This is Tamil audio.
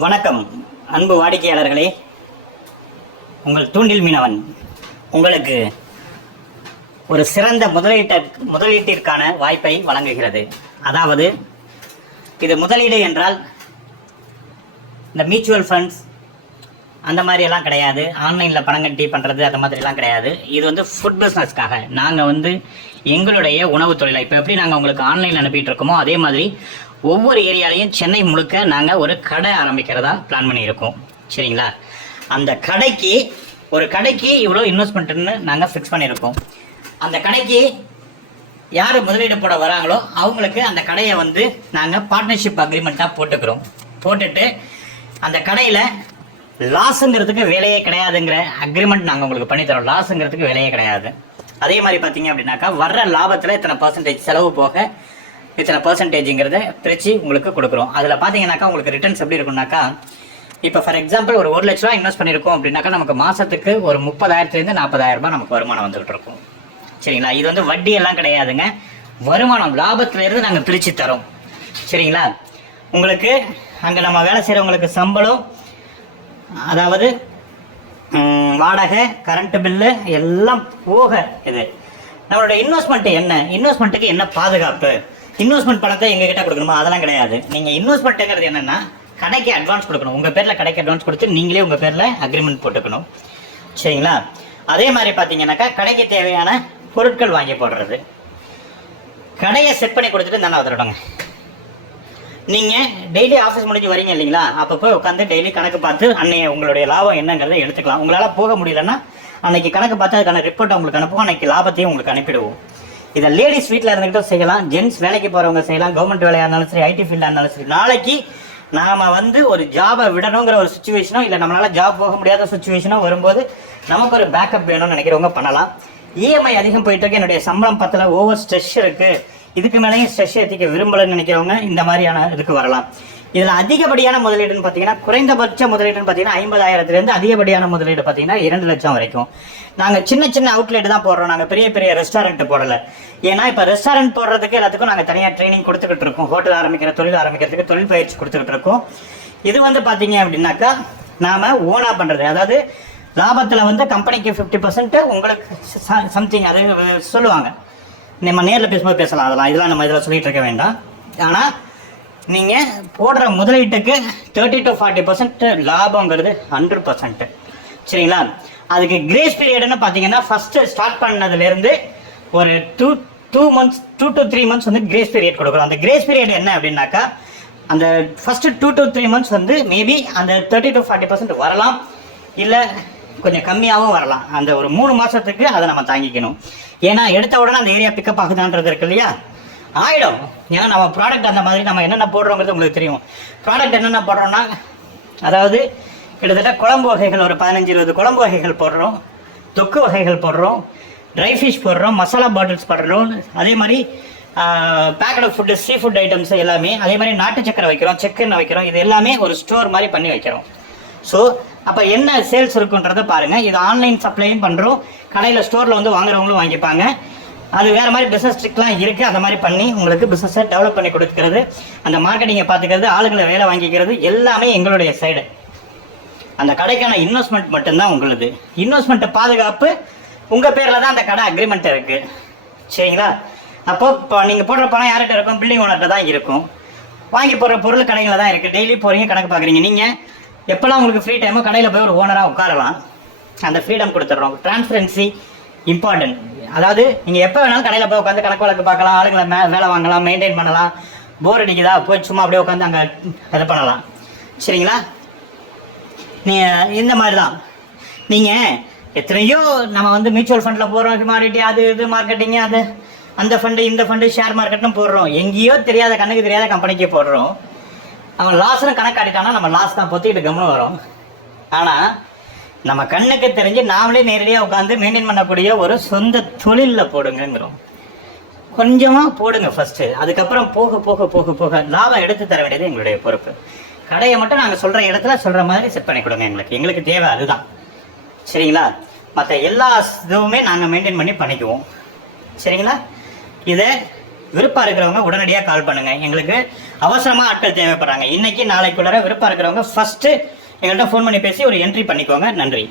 வணக்கம் அன்பு வாடிக்கையாளர்களே, உங்கள் தூண்டில் மீனவன் உங்களுக்கு ஒரு சிறந்த முதலீட்டிற்கான வாய்ப்பை வழங்குகிறது. அதாவது இது முதலீடு என்றால் இந்த மியூச்சுவல் ஃபண்ட்ஸ் அந்த மாதிரியெல்லாம் கிடையாது. ஆன்லைனில் பணம் கட்டி பண்ணுறது அந்த மாதிரிலாம் கிடையாது. இது வந்து ஃபுட் பிஸ்னஸ்க்காக நாங்கள் எங்களுடைய உணவு தொழிலை இப்போ எப்படி நாங்கள் உங்களுக்கு ஆன்லைனில் அனுப்பிட்டு இருக்கோமோ அதே மாதிரி ஒவ்வொரு ஏரியாலையும் சென்னை முழுக்க நாங்கள் ஒரு கடை ஆரம்பிக்கிறதா பிளான் பண்ணியிருக்கோம். சரிங்களா? அந்த ஒரு கடைக்கு இவ்வளோ இன்வெஸ்ட்மெண்ட்டுன்னு நாங்கள் ஃபிக்ஸ் பண்ணியிருக்கோம். அந்த கடைக்கு யார் முதலீடு போட வராங்களோ அவங்களுக்கு அந்த கடையை நாங்கள் பார்ட்னர்ஷிப் அக்ரிமெண்ட்டாக போட்டுட்டு அந்த கடையில் லாஸுங்கிறதுக்கு வேலையே கிடையாதுங்கிற அக்ரிமெண்ட் நாங்கள் உங்களுக்கு பண்ணித்தரோம். லாஸுங்கிறதுக்கு வேலையே கிடையாது. அதே மாதிரி பார்த்தீங்க அப்படின்னாக்கா வர்ற லாபத்தில் இத்தனை பர்சன்டேஜ் செலவு போக இத்தனை பர்சன்டேஜுங்கிறத பிரித்து உங்களுக்கு கொடுக்குறோம். அதில் பார்த்தீங்கன்னாக்கா உங்களுக்கு ரிட்டர்ன்ஸ் எப்படி இருக்குன்னாக்கா, இப்போ ஃபார் எக்ஸாம்பிள் ஒரு 1 லட்ச ரூபா இன்வெஸ்ட் பண்ணியிருக்கோம் அப்படின்னாக்கா நமக்கு மாதத்துக்கு ஒரு 30,000 40,000 ரூபாய் நமக்கு வருமானம் வந்துகிட்டு இருக்கும். சரிங்களா? இது வட்டி எல்லாம் கிடையாதுங்க. வருமானம் லாபத்திலேருந்து நாங்கள் பிரித்து தரோம். சரிங்களா? உங்களுக்கு அங்கே நம்ம வேலை செய்கிறவங்களுக்கு சம்பளம், அதாவது வாடகை, கரண்ட் பில்லு எல்லாம் போக இது நம்மளோட இன்வெஸ்ட்மெண்ட்டு என்ன, இன்வெஸ்ட்மெண்ட்டுக்கு என்ன பாதுகாப்பு, இன்வெஸ்ட்மெண்ட் பணத்தை எங்ககிட்ட கொடுக்கணுமா அதெல்லாம் கிடையாது. நீங்கள் இன்வெஸ்ட்மெண்ட்டுங்கிறது என்னென்னா கடைக்கு அட்வான்ஸ் கொடுக்கணும். உங்கள் பேரில் கடைக்கு அட்வான்ஸ் கொடுத்து நீங்களே உங்கள் பேரில் அக்ரிமெண்ட் போட்டுக்கணும். சரிங்களா? அதே மாதிரி பார்த்தீங்கன்னாக்கா கடைக்கு தேவையான பொருட்கள் வாங்கி போடுறது, கடையை செட் பண்ணி கொடுத்துட்டு நல்லா வந்துடுங்க. நீங்கள் டெய்லி ஆஃபீஸ் முடிஞ்சு வரீங்க இல்லைங்களா, அப்போ போய் உட்காந்து டெய்லி கணக்கு பார்த்து அன்னைய உங்களுடைய லாபம் என்னங்கிறத எடுத்துக்கலாம். உங்களால் போக முடியலன்னா அன்னைக்கு கணக்கு பார்த்து அதுக்கான ரிப்போர்ட்டை உங்களுக்கு அனுப்புவோம். அன்னைக்கு லாபத்தையும் உங்களுக்கு அனுப்பிடுவோம். இதை லேடிஸ் வீட்டில் இருந்துக்கிட்டும் செய்யலாம், ஜென்ஸ் வேலைக்கு போகிறவங்க செய்யலாம், கவர்மெண்ட் வேலையாக இருந்தாலும் சரி, ஐடி ஃபீல்டாக இருந்தாலும் சரி. நாளைக்கு நாம் ஒரு ஜாபை விடணுங்கிற ஒரு சுச்சுவேஷனோ இல்லை நம்மளால் ஜாப் போக முடியாத சுச்சுவேஷனோ வரும்போது நமக்கு ஒரு பேக்கப் வேணும்னு நினைக்கிறவங்க பண்ணலாம். இஎம்ஐ அதிகம் போயிட்டு இருக்கு, என்னுடைய சம்பளம் பத்தில் ஓவர் ஸ்ட்ரெஸ் இருக்குது, இதுக்கு மேலேயும் ஸ்ட்ரெஸ் ஏற்றிக்க விரும்பலைன்னு நினைக்கிறவங்க இந்த மாதிரியான இதுக்கு வரலாம். இதில் அதிகப்படியான முதலீடுன்னு பார்த்தீங்கன்னா, குறைந்தபட்ச முதலீடுன்னு பார்த்தீங்கன்னா 50,000 அதிகப்படியான முதலீடு பார்த்தீங்கன்னா 2 லட்சம் வரைக்கும். நாங்கள் சின்ன அவுட்லெட் தான் போடுறோம். நாங்கள் பெரிய ரெஸ்டாரண்ட் போடலை. ஏன்னா இப்போ ரெஸ்டாரண்ட் போடுறதுக்கு எல்லாத்துக்கும் நாங்கள் தனியாக ட்ரைனிங் கொடுத்துக்கிட்டு இருக்கோம். ஹோட்டல் தொழில் ஆரம்பிக்கிறதுக்கு தொழில் பயிற்சி கொடுத்துக்கிட்டு இருக்கோம். இது பார்த்தீங்க அப்படின்னாக்கா நாம் ஓனாக பண்ணுறது, அதாவது லாபத்தில் கம்பெனிக்கு 50%, உங்களுக்கு சம்திங் அது சொல்லுவாங்க. நம்ம நேரில் பேசும்போது பேசலாம். இதெல்லாம் நம்ம இதில் சொல்லிகிட்டு இருக்க வேண்டாம். ஆனால் நீங்கள் போடுற முதலீட்டுக்கு 30 to 40% லாபங்கிறது 100%. சரிங்களா? அதுக்கு கிரேஸ் பீரியட்னு பார்த்தீங்கன்னா ஃபஸ்ட்டு ஸ்டார்ட் பண்ணதுலேருந்து ஒரு 2 to 3 months கிரேஸ் பீரியட் கொடுக்குறோம். அந்த கிரேஸ் பீரியட் என்ன அப்படின்னாக்கா, அந்த ஃபஸ்ட்டு 2 to 3 months மேபி அந்த 30 to 40% வரலாம், இல்லை கொஞ்சம் கம்மியாகவும் வரலாம். அந்த ஒரு 3 மாதத்துக்கு அதை நம்ம தாங்கிக்கணும். ஏன்னா எடுத்த உடனே அந்த ஏரியா பிக்கப் ஆகுதான்றது இருக்கு இல்லையா, ஆகிடும். ஏன்னா நம்ம ப்ராடக்ட் அந்த மாதிரி நம்ம என்னென்ன போடுறோங்கிறது உங்களுக்கு தெரியும். ப்ராடக்ட் என்னென்ன போடுறோன்னா, அதாவது கிட்டத்தட்ட குழம்பு வகைகள் ஒரு 15-20 குழம்பு வகைகள் போடுறோம், தொக்கு வகைகள் போடுறோம், ட்ரை ஃபிஷ் போடுறோம், மசாலா பாட்டில்ஸ் போடுறோம், அதே மாதிரி packed food, sea food items எல்லாமே, அதே மாதிரி நாட்டு சக்கரை வைக்கிறோம், செக்கெண்ணெய் வைக்கிறோம். இது எல்லாமே ஒரு ஸ்டோர் மாதிரி பண்ணி வைக்கிறோம். ஸோ அப்போ என்ன சேல்ஸ் இருக்குன்றதை பாருங்கள். இது ஆன்லைன் சப்ளையும் பண்ணுறோம், கடையில் ஸ்டோரில் வாங்குறவங்களும் வாங்கிப்பாங்க. அது வேறு மாதிரி பிஸ்னஸ் ட்ரிக்லாம் இருக்குது. அந்த மாதிரி பண்ணி உங்களுக்கு பிஸ்னஸை டெவலப் பண்ணி கொடுக்கிறது, அந்த மார்க்கெட்டிங்கை பார்த்துக்கிறது, ஆளுங்களை வேலை வாங்கிக்கிறது எல்லாமே எங்களுடைய சைடு. அந்த கடைக்கான இன்வெஸ்ட்மெண்ட் மட்டும்தான் உங்களுது. இன்வெஸ்ட்மெண்ட்டை பாதுகாப்பு உங்கள் பேரில் தான் அந்த கடை அக்ரிமெண்ட் இருக்குது. சரிங்களா? அப்போது இப்போ நீங்கள் போடுற பணம் யார்கிட்ட இருக்கும்? பில்டிங் ஓனர்கிட்ட தான் இருக்கும். வாங்கி போடுற பொருள் கடைகளில் தான் இருக்குது. டெய்லி போகிறீங்க, கணக்கு பார்க்குறீங்க. நீங்கள் எப்போல்லாம் உங்களுக்கு ஃப்ரீ டைமோ கடையில் போய் ஒரு ஓனராக உட்காரலாம். அந்த ஃப்ரீடம் கொடுத்துட்றோம். Transparency important. அதாவது நீங்கள் எப்போ வேணாலும் கடையில் போய் உட்காந்து கணக்கு வழக்கு பார்க்கலாம், ஆளுங்களை வேலை வாங்கலாம், மெயின்டைன் பண்ணலாம். போர் அடிக்குதா போய் சும்மா அப்படியே உட்காந்து அங்கே இது பண்ணலாம். சரிங்களா? இந்த மாதிரி தான் நீங்கள் எத்தனையோ நம்ம மியூச்சுவல் ஃபண்டில் போடுறோம், ஹியூமானிட்டி அது இது மார்க்கெட்டிங்கு, அது அந்த ஃபண்டு இந்த ஃபண்டு ஷேர் மார்க்கெட்டும் போடுறோம். எங்கேயோ தெரியாத கண்ணுக்கு தெரியாத கம்பெனிக்கே போடுறோம். அவன் லாஸ்ன்னு கணக்கு காட்டிட்டானா நம்ம லாஸ் தான் பொத்திக்கிட்டு கவனம் வரும். ஆனால் நம்ம கண்ணுக்கு தெரிஞ்சு நாமளே நேரடியாக உட்காந்து மெயின்டைன் பண்ணக்கூடிய ஒரு சொந்த தொழிலில் போடுங்கிறோம். கொஞ்சமாக போடுங்க ஃபஸ்ட்டு, அதுக்கப்புறம் போக போக போக போக லாபம் எடுத்து தர வேண்டியது எங்களுடைய பொறுப்பு. கடையை மட்டும் நாங்கள் சொல்கிற இடத்துல சொல்கிற மாதிரி செட் பண்ணி கொடுங்க. எங்களுக்கு தேவை அதுதான். சரிங்களா? மற்ற எல்லா இதுவுமே நாங்கள் மெயின்டைன் பண்ணிக்குவோம். சரிங்களா? இதை விருப்பம் இருக்கிறவங்க உடனடியாக கால் பண்ணுங்கள். எங்களுக்கு அவசரமாக ஆட்கள் தேவைப்படுறாங்க. இன்னைக்கு நாளைக்குள்ளார விருப்பம் இருக்கிறவங்க ஃபஸ்ட்டு எங்கள்கிட்ட ஃபோன் பண்ணி பேசி ஒரு என்ட்ரி பண்ணிக்கோங்க. நன்றி.